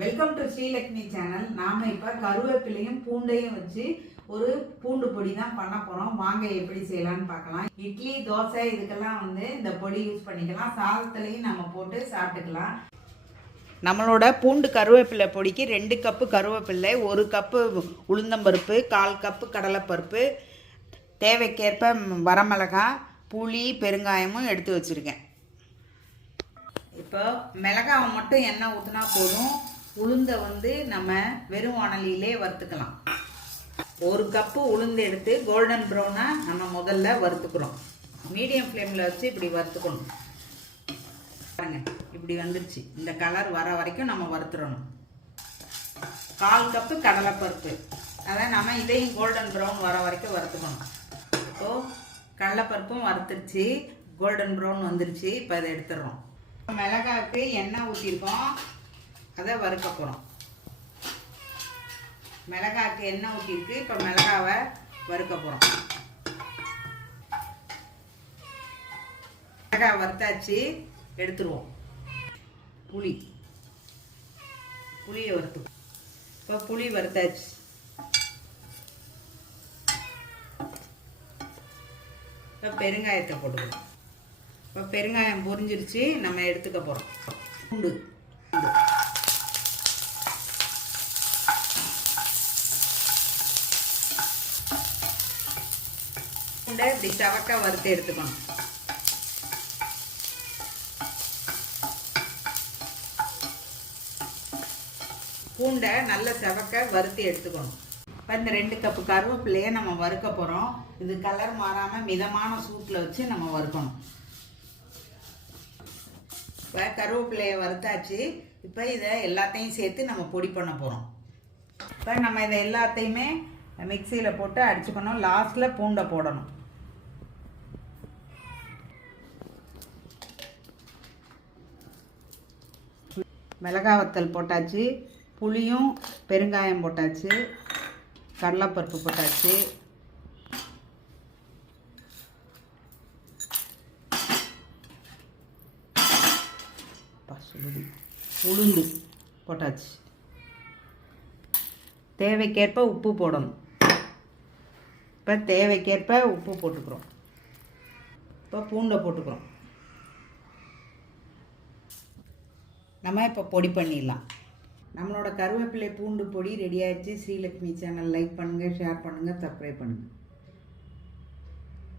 Welcome to Srilakshmi channel நாம் இப்போ கருவேப்பிலையும் பூண்டையும் வச்சு ஒரு பூண்டு பொடி தான் பண்ண போகிறோம் வாங்க எப்படி செய்யலாம்னு பார்க்கலாம். இட்லி தோசை இதுக்கெல்லாம் வந்து இந்த பொடி யூஸ் பண்ணிக்கலாம். சாதத்துலையும் நம்ம போட்டு சாப்பிட்டுக்கலாம். நம்மளோட பூண்டு கருவேப்பிலை பொடிக்கு ரெண்டு கப்பு கருவேப்பிலை ஒரு கப்பு உளுந்தம்பருப்பு கால் கப்பு கடலைப்பருப்பு தேவைக்கேற்ப வரமிளகாய் புளி பெருங்காயமும் எடுத்து வச்சுருக்கேன். இப்போ மிளகாவை மட்டும் எண்ணெய் ஊற்றினா போதும். உளுந்தை வந்து நம்ம வெறும் வானலியிலே வறுத்துக்கலாம். ஒரு கப்பு உளுந்து எடுத்து கோல்டன் ப்ரௌனாக நம்ம முதல்ல வறுத்துக்கிறோம். மீடியம் ஃப்ளேமில் வச்சு இப்படி வறுத்துக்கணும். பாருங்க இப்படி வந்துருச்சு. இந்த கலர் வர வரைக்கும் நம்ம வறுத்துடணும் கால் கப்பு கடலைப்பருப்பு. அதான் நம்ம இதையும் கோல்டன் ப்ரௌன் வர வரைக்கும் வறுத்துக்கணும். இப்போது கடலைப்பருப்பும் வறுத்துருச்சு. கோல்டன் ப்ரௌன் வந்துருச்சு. இப்போ அதை எடுத்துடுறோம். மிளகாவுக்கு எண்ணெய் ஊற்றிருக்கோம் அதை வறுக்க போகிறோம் மிளகாய்க்கு எண்ணெய் ஊற்றிருக்கு இப்போ மிளகாவை வறுக்க போகிறோம் மிளகாய் வறுத்தாச்சு எடுத்துருவோம். புளி. புளியை வறுத்து. இப்போ புளி வறுத்தாச்சு. இப்போ பெருங்காயத்தை போட்டுக்கணும் இப்போ பெருங்காயம் பொரிஞ்சிருச்சு நம்ம எடுத்துக்க போகிறோம் பூண்டு. பூண்டு. பூண்டை இப்படி சவக்க வறுத்து எடுத்துக்கணும். பூண்டை நல்ல செவக்க வறுத்து எடுத்துக்கணும். இப்போ இந்த ரெண்டு கப்பு கருவேப்பிலையை நம்ம வறுக்க போகிறோம் இது கலர் மாறாமல் மிதமான சூட்டில் வச்சு நம்ம வறுக்கணும். இப்போ கருவேப்பிலையை வறுத்தாச்சு. இப்போ இதை எல்லாத்தையும் சேர்த்து நம்ம பொடி பண்ண போகிறோம் இப்போ நம்ம இதை எல்லாத்தையுமே மிக்சியில் போட்டு அடிச்சுக்கணும். லாஸ்ட்டில் பூண்டை போடணும். மிளகாய் வத்தல் போட்டாச்சு புளியும் பெருங்காயம் போட்டாச்சு கடலைப்பருப்பு போட்டாச்சு. உளுந்து போட்டாச்சு. தேவைக்கேற்ப உப்பு போடணும். இப்போ தேவைக்கேற்ப உப்பு போட்டுக்கிறோம். இப்போ பூண்டை போட்டுக்கிறோம். நம்ம இப்போ பொடி பண்ணிடலாம். நம்மளோட கருவேப்பிலை பூண்டு பொடி ரெடி ஆயிடுச்சு. ஸ்ரீலக்ஷ்மி சேனல் லைக் பண்ணுங்கள் ஷேர் பண்ணுங்கள் சப்ஸ்கிரைப் பண்ணுங்கள்